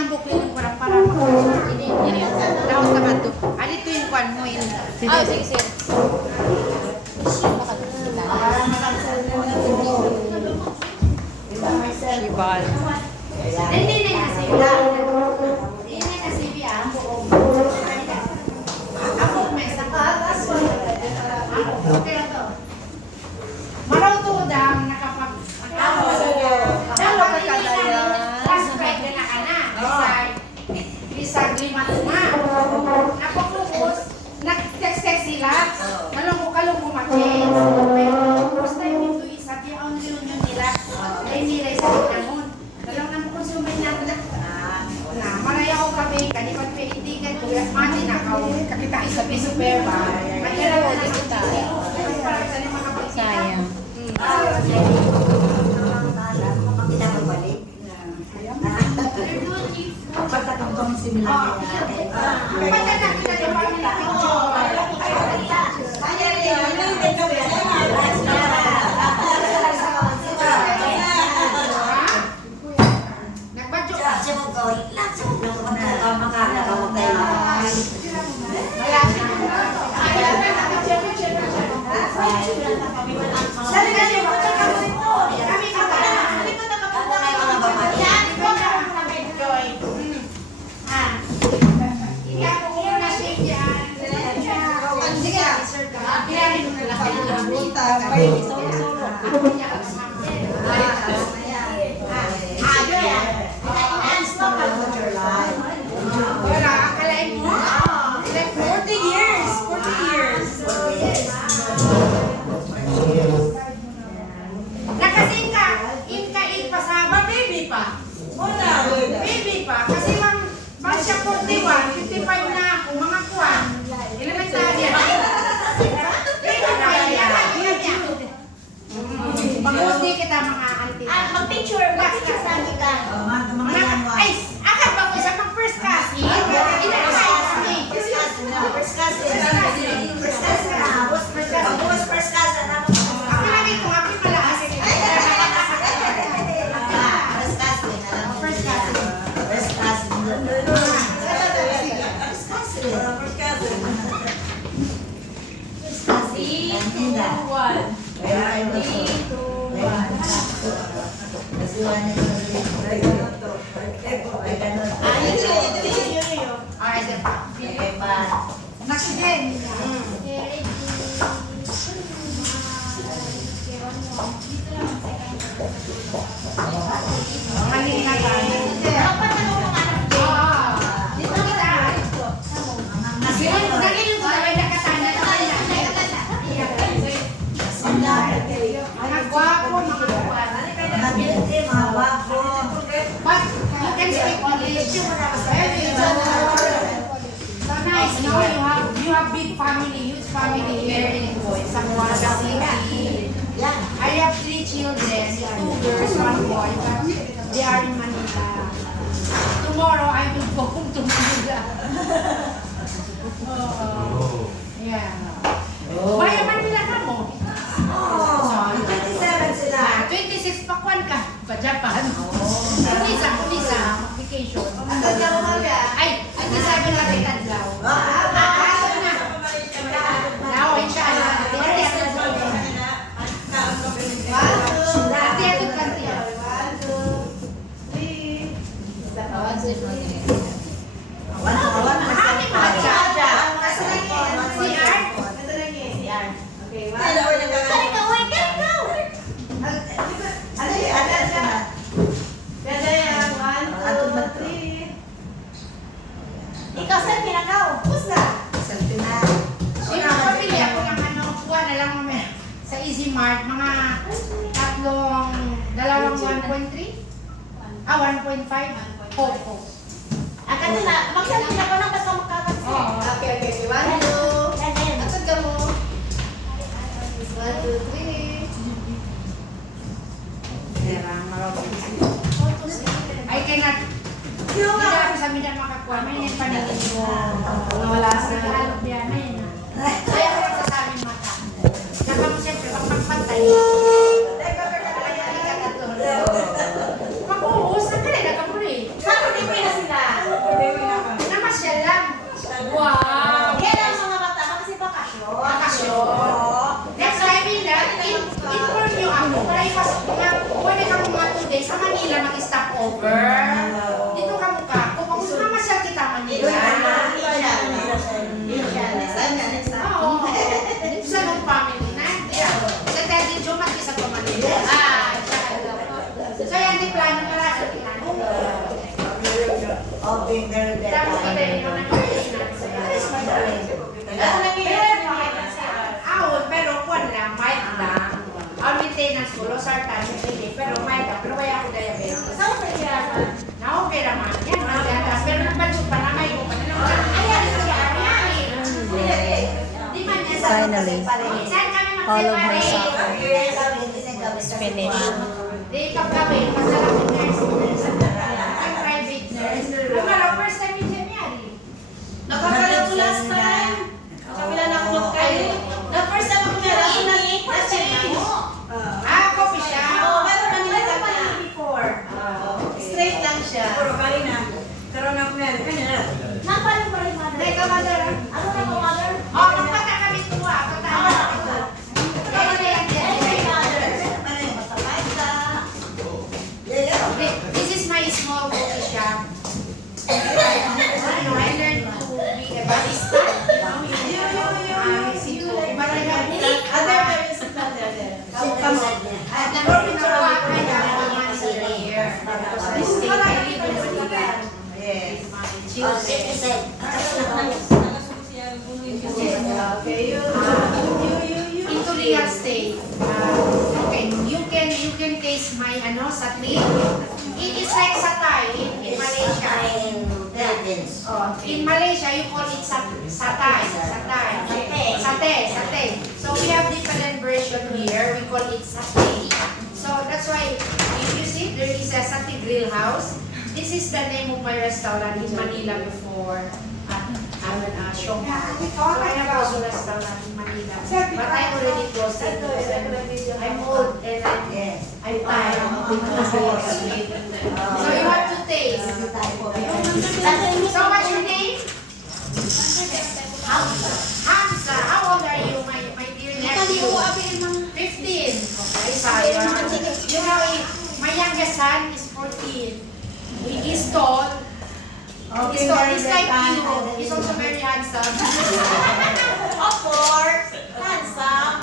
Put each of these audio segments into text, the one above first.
ang buklin ko lang para makakasok. Ini. Daos na ba ito? Alito yung kwan mo yun. Ah, sige, sir. Shibal. Hindi na yung nasibya. Hindi na yung nasibya. Ako, may sapatas. Ako, okay lang to. Maraw to dang nakapag... Dalo ka kadaya. Classmate na ka na. Bisag lima na. Napapupos. Nag-text-text sila. Kalong umatid. Pero first time ito isa. Di ang reunion nila. Ay nilay sa kanun. Kalong nang konsumen niya nila. Na, maraya ko kami. Kanipan pa itigan ko. Mati na ka. Kakita isa piso per ba? Kaya lang na kita. Para sa mga kapatid. Sayang. Nagbadyo ka. Wala, akalain mo? 40 years! 40 years! Nakasin ka, pasama, baby pa. Baby pa. Kasi mang siya 41, 55 na ako, mga kuwan. Elementary. Baby pa yan. Mag-uusdi kita mga auntie. Mag-picture, sabi ka. Ay, akad ba ko isa pang first cousin? Inakay kami. Ako lagi kung ako malakas. First cousin. Alright, sir. Next din. Mali na ba? Dito kita. Naging ko na may nakatanda. Mga gwapo, mga gwapo. But you can speak English. So nice. You have big family, huge family here in Zamboanga City. I have 3 children, 2 girls, 1 boy. But they are in Manila. Tomorrow I will go home to Manila. Yeah. Baya Manila ka mo. 26 pa kwan ka pa Japan. Kumisa, vacation. Ay, 27 na rin tadlaw. Now, inshallah. Dati ito kanti. Ikaw saan pinakaw? Pus na. Pabili ako ng kuha na lang sa Easy Mart, mga dalawang 1.3? 1.5? Popo. Akan na, magsan pinakaw lang basta makakasya. Oo. Okay. 1, 2. Atod ka mo. 1, 2, 3. I cannot. Hindi ako sa midang makakuha. May paningin ko. Wala sa halop yan na yun. Kaya ko lang sasabing mata. Saka mo siyempre, pag magpantay. Mag-uus, ang kalina ka muli. Saan ko di mo na sila? Tapos kita yung mga maintenance. Pero kuwan lang, mild lang. Ang maintenance ko, losartan, pero mild lang. Pero kaya ako diabetes. Na okay naman. Yan, magatas. Pero nagbansok pa na, may ko pa na naman. Ayan, di man yan sa... Finally, Saan kami all of my mag-separate? suffering is finished. Di ikaw kami, masarap yung nurse. Ang private nurse. Pero first time yung January. Nakakala ko last time. Kapila na ako kayo. The first time ako meron ako na change. Coffee siya. Oo, meron Manila kami before. Straight lang siya. Napalo pa rin mother. Teka, mother. Ano na po mother? Magpata kami tuwa. This is my small coffee shop. I learned to be a barista. At nagpapinawa ka niya ako once a year. This day, I live in Manila. Children. Into real estate. Okay, you can taste my satay. It is like satay in Malaysia. In Malaysia, you call it satay. Satay. So we have different version here. We call it satay. So that's why if you see there is a Satay Grill House. This is the name of my restaurant in Manila before. Shop. So I have also a restaurant in Manila. But I already closed it because I'm old and I'm tired. So you have to taste. So what's your name? Hamza. How old are you, my dear nephew? 15. Okay, sayang. You know, my youngest son is 14. He is tall. He's tall. He's like you. He's also very handsome. Of course. Handsome.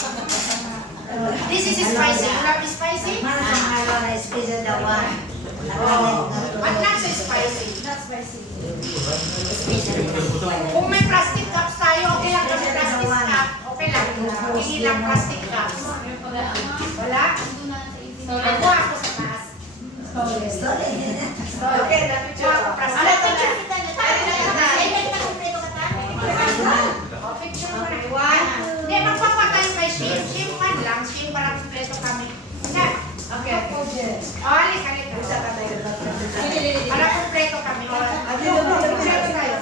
This is spicy. You love spicy? But not so spicy. Not spicy. Kung may plastic cups tayo, okay lang kami plastic cup. Okay lang. Hindi lang plastic cups. Wala? Ako sa taas. Okay, the picture. Ano picture kita na tayo? Picture mo na. One. Hindi, magpapatay pa shim. Shim man lang. Shim para kumpleto kami. Na. Okay. Alik. Para kumpleto kami. Kumpleto tayo.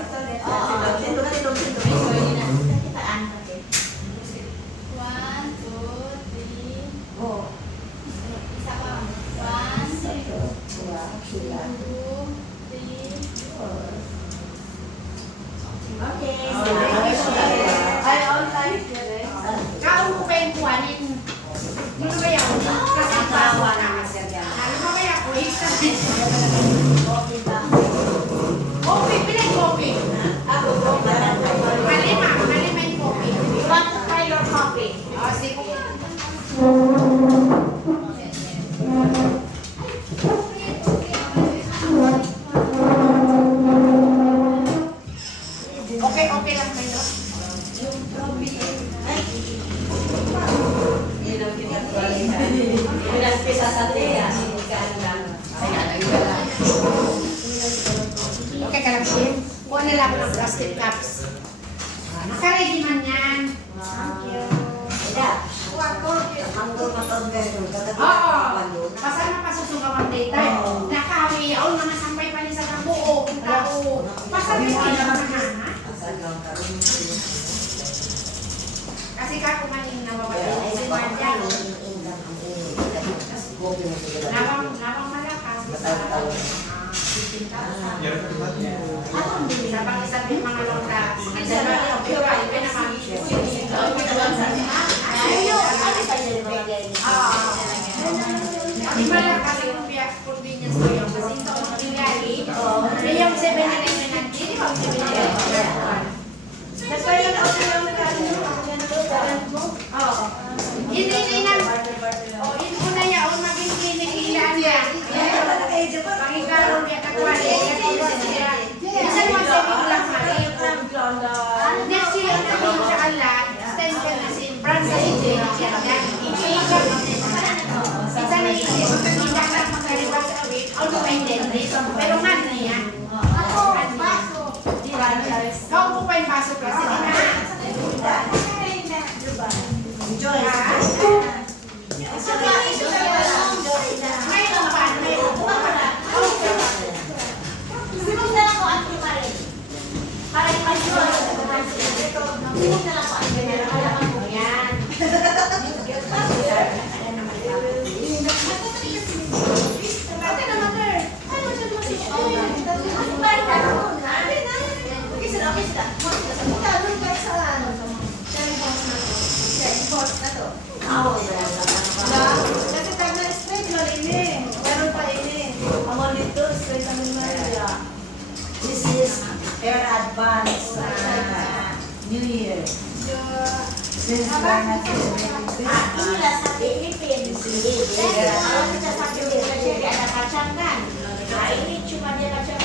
Kaon ko pa yung kuhanin. Ano ba yan? Kasi bawa na. Ano ba kaya ko? Coffee, pilay coffee. Malima yung coffee. You want to try your coffee? Sige. Okay lang kayo. Okay ka lang, Shim. Kuha na lang ako ng plastic cups. Nakaready man yan. Thank you. Oo. Pasama pasusungaw ang data. Nakawiyaw, mga sampay pa sa kabuo. Tao. Pasabi ko na ha? Kasi ka kumaling nawawala. Si Marja. Nawang malakas. Sabang isabi yung mga londa. Di ba lang kasi kung convenience ko yun? Kasi ito ang magligali. Yung 7-Eleven na nanti, di ba? 7-Eleven. That's why yung ako yung Hindi na. Hindi ko na yaon maging kinikilaan niya. Pangigarong niya katwali. pa yung baso ko. Sige na. Enjoy. May upan, may upan. Simog na lang ko ang tumarin. Para i-enjoy. Simog na lang ko ang tumarin. Ayan. Ate naman, girl. Ano siya mo si Oy? Ano ba yung tanong? Okay, sila, okay sila. Doon kayo sa ano? Sharing house na to. Sharing house na to. Kasi tag na straight mo ini. Meron pa ini. Amo dito, straight namin Maria. This is air advance New Year. Since we're not Ila sa Philippines. Ano siya sa Philippines? Kasi ada kacangan. Nah, ini cuma dia macam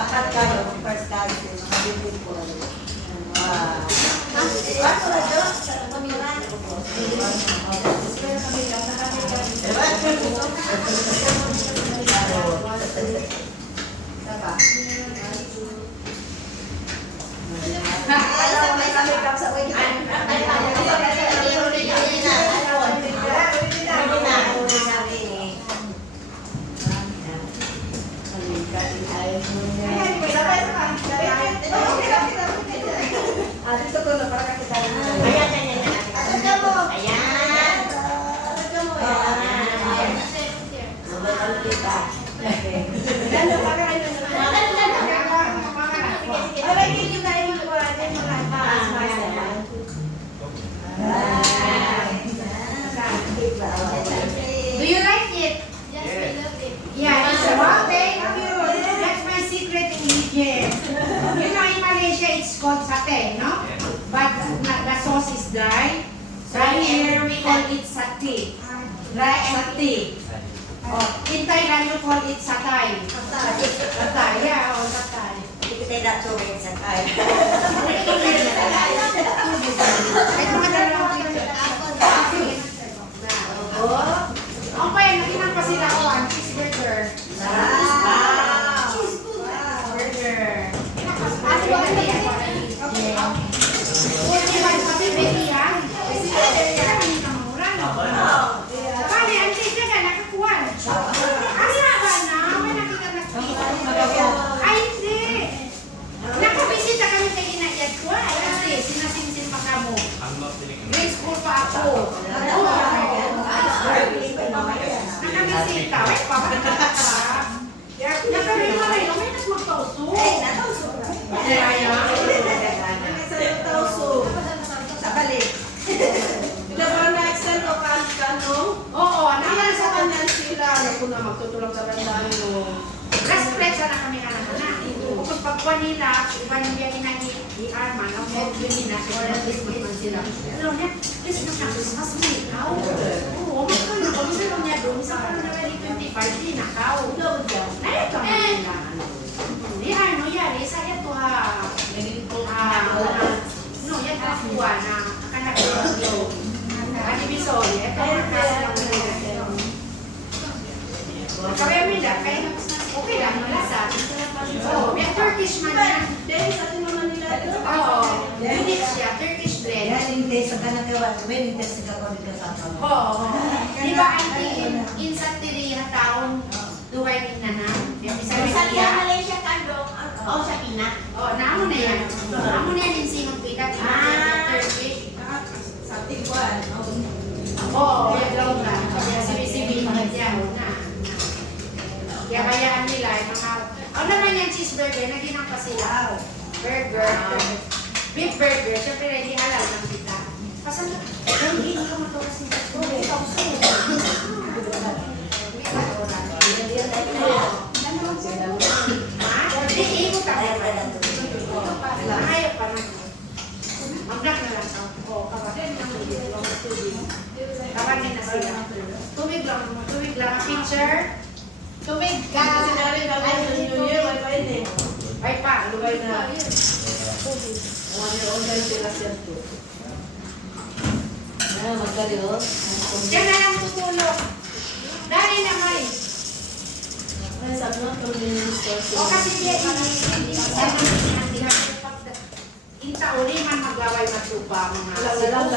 apat kayo, first cousin, mga beautiful. Ano na doon? Do you like it? Yeah, it's wow, thank you. That's my secret ingredient. You know, in Malaysia, it's called satay, no? But the sauce is dry. So here we call it satay. Dry satay. Oh, in Thailand, you call it satay. Satay, yeah, oh, satay. Kita na tuwing sa tayo. Ay, mga dalawang picture. Oh, okay, nakinan pa sila ko ang cheeseburger. Burger. Graceful pa ako. Nakabisita. Ay, papakita ka. Nakabisita rin. May nagmagtauso. Kaya. Oo, naman sa kanyan sila. Ako na magtutulog sa bandaan mo. Resprecha na kami na naman na. Kung pagkuha nila, iba nang biya i-arman, ang medyo nila, wala Christmas man sila. Alam niya, Christmas na Christmas, may ikaw. Oo, magkano ko, minsan niya doon, sa parang na 25, di nakaw. Naito mo nila. Di ano, yari, sa ito ha. No, yan kakuha na, kanakito. Adibisol, ito ang kasi lang nila. Kaya nila, kaya okay lang, malasa. Oo, may Turkish man yan. Oo, unique siya, Turkish blend. Oo. Di ba, in sa tiriha taon, duhay din na na. Malaysia kandong. Oh, sa Pinak. Oo, naamo na yan. Naamo na yan din sinong pikat. Turkish. Oo, yan daw na. Sibi-sibi yan. Kaya kayaan nila, yung mga, ano naman yung cheeseburger, naginang pa sila. Burger, beef burger, syempre ready halal ng kita. Pasan na, hindi ka matukas ng cheeseburger. Ikaw Ha? sila. Tubig lang. Picture. Tubig ka. Kasi narin kami sa New Year, may pa yun eh. Ay pa, Lugay na. 1 year old na yung sila siya to. Magkalios. Diyan na lang tutulog. Dali na may. Ay, sabi mo, 2 minutes or so. O kasi hindi Inta uli man maglaway matupa mga Lang.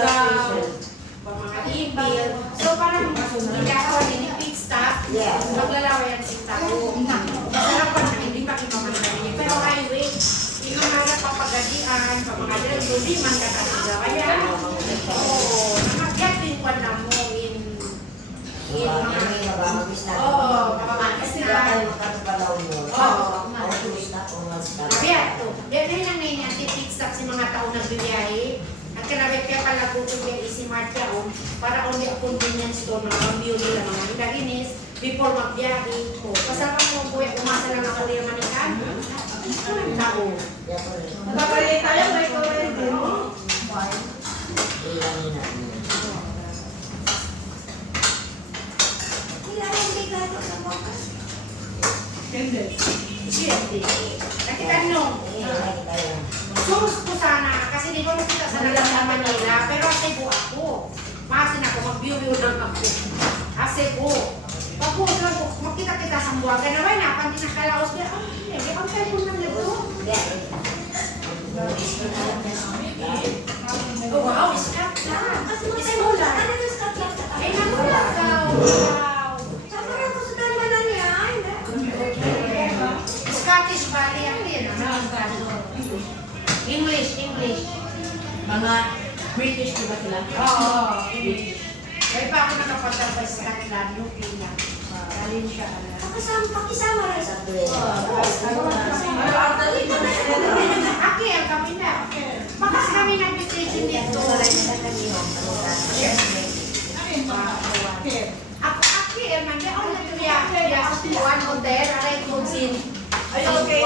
mga ipil. So parang ikaw din pit stop. Yeah. Maglalaway ang sinta ko. Masarap pa na hindi pa kimamandarin. Pero highway, yung mga papagadian, mga dito, di man ka talaga. Kaya, namagyat din pa na mo in mga kapamagis Sila na. tayo makakapalaw mo. Autobus na kung mas Sabihan to. Yan na lang na yung anti-pit stop si mga tao nagbibiyahe. At kanabit kaya pala kutog yan si Martia para only a convenience to na ang-view nila mga hitaginis before magbiyahe ko. Kasama mo kuya, umasa lang ako rin manikan. Ang tao. Magpapalit tayo, may kumain din. Hindi. Siyempre. Nakita nyo. Sus ko sana, kasi di ba nakita sa nalang sa Manila, pero Cebu ako. Masin ako, mag-view-view lang ako. Cebu. Pagod lang ko, makita kita sa buwaga na ba, napan din nakalaos niya. Ah, hindi, ang telephone lang nito. Oh, wow, iskap lang. Isimula. Ay, nakulakaw. Wow. Scottish Valley ang din. English. Mga British diba sila? Oo, English. Kaya pa ako nakapunta sa Scotland, yung pila. Galing siya. Aki, ang kami na. Makas kami nag-vacation dito. Ako, Aki, mandi ako nagbiya sa Tuan Hotel, aray kung sin. Ay, okay.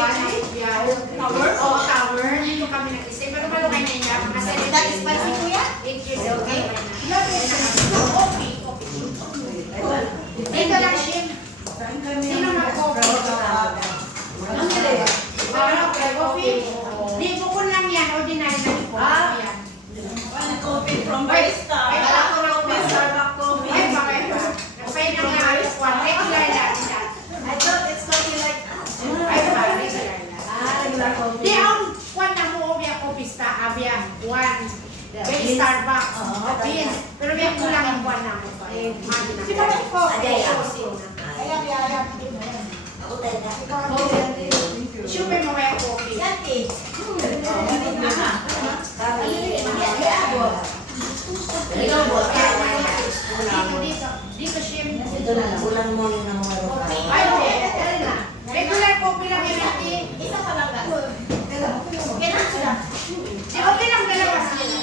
Tower? Oo, tower. Dito kami nag-stay. Pero malukay na niya. Kasi that is spicy kuya? 8 years old. Okay. Dito lang siya. Sino mag-coffee? Ang galing. Coffee? Di bukol lang yan. Ordinary na coffee yan. Coffee from Barista. Ay, Kala ko lang may Starbucks coffee. Ay, bakit ba? Napay na nga alas 1. Regular lang siya. I thought it's coffee like Ay, ba? Regular lang. regular coffee. Di ang kwan na mo biya ko pista abya one very Starbucks beans pero biya kulang ang kwan na mo pa si ba ko super mo kaya coffee dito shim ay regular coffee lang yun isa pa lang okay lang dalawa sila.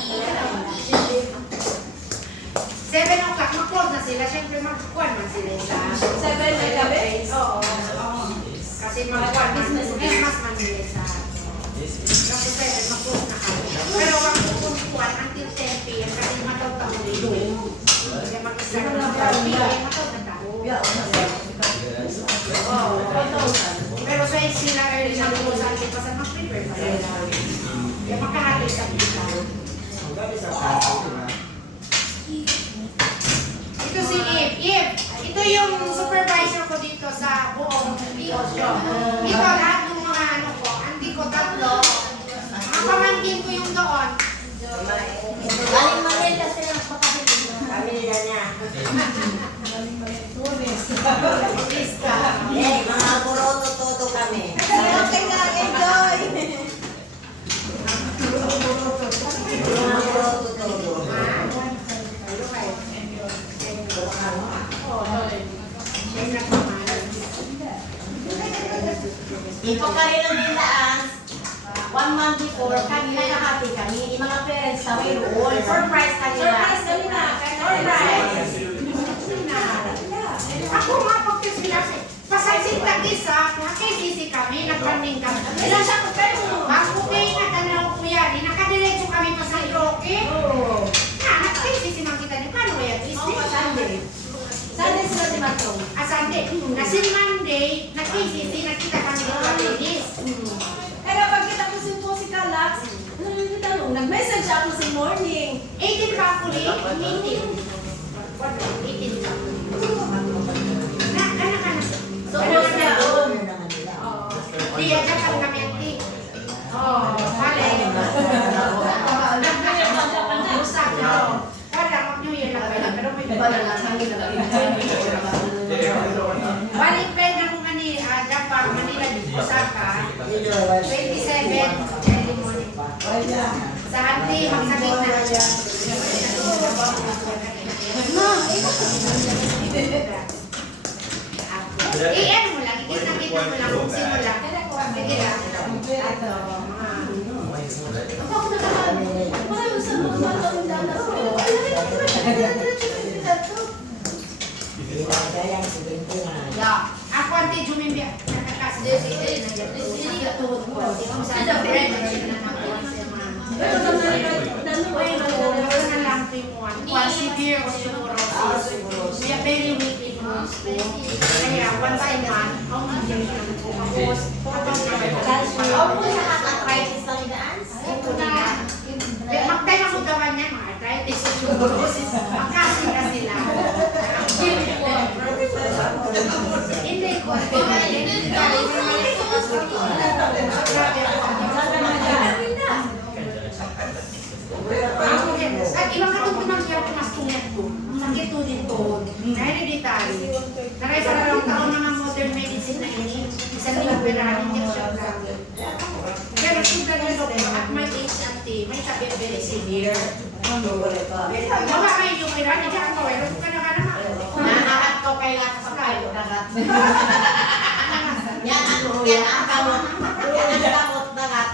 7 o'clock, mag-close na sila. Siyempre, mag-kuhan man sila sa... 7 na gabi? Oo. Kasi mag-kuhan man Christmas man nila sa... Kasi 7, mag-close na kami. Pero wag mo kung kuhan until 10 p.m. kasi mataw-taon nito. Kasi mag-start na 10 p.m. mataw-taon. Oo. Pero sa sila early na kung saan di pa sa mag-prepare pa sila. Kaya makahati sa kita. Ito si Eve. Eve, ito yung supervisor ko dito sa buong negosyo. Ito lahat ng mga ano ko, auntie ko tatlo. Ang pamangkin ko yung doon. Lista. Mga buroto todo kami. Enjoy! Mga buroto todo. Ito pa rin ang dinaan, 1 month before, kami nakahati kami, yung mga parents na may roll. Surprise kanila. Surprise kami na. Surprise! Ako nga pagkasilas pasansin tag-isa, nakikisi kami, nagpanding kami. Ilan siya ko pero? Ang okay na tanaw ko yan, nakadiretso kami pa sa Iroke. Oo. Na, nakikisi man kita niyo, paano kaya Oo, Tuesday? Sunday. Sunday. Kasi Monday, nag-KCC, nakita kami dito ang ladies. Kaya pagkita ko si Kalax, nag-message ako si morning. 18 pa ako rin, 18 pa. Kana. So, siya, Di, dapat kami ang tea. Bale. Usap na. Kala, mag-New Year lang pala, pero may balik pwede na kung Japan, Manila, Osaka, 27, early morning. Sa hati, magsabit na. I-end mo lang, ikita-kita mo lang kung sino lang. Sige lang. Ako ante jumimbi very weak in kaya one time man Arthritis na daan? magtay na mo gawa niya mga arthritis magkasi ka sila hindi ko at ilang katong pinagyan ko mas tunget ko sakit to dito hereditary naray sa larong taon na ng modern medicine na ini isang liberahan injection lang pero kung gano'n ko at my age may sabi very severe baka kayo yung kailan hindi ako pero kung ka naman Nanakat ko kailangan sa kayo. Yan ang kamot. Yan ang kamot nakat.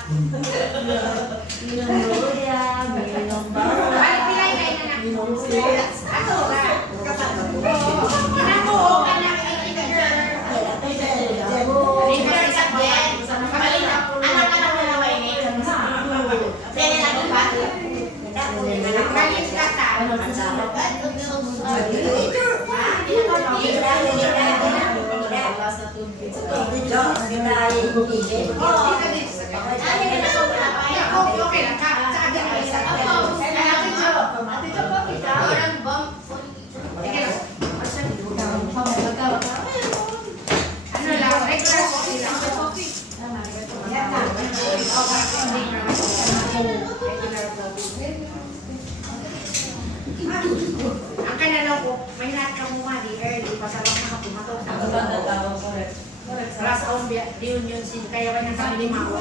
balik pilay na ina na ako ba kinako ka na Liver sa bed. Ano mo na waini? Pwede na ko pa? kalit ka ta okay lang ka sa agad na isa ano lang regular coffee lang ang kanalaw ko may lahat ka mo di early pasabak na kapumatok Ras on reunion sin kaya ba nang kami ni Mao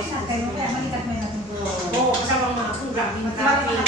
oo kasama mga kung grabe traffic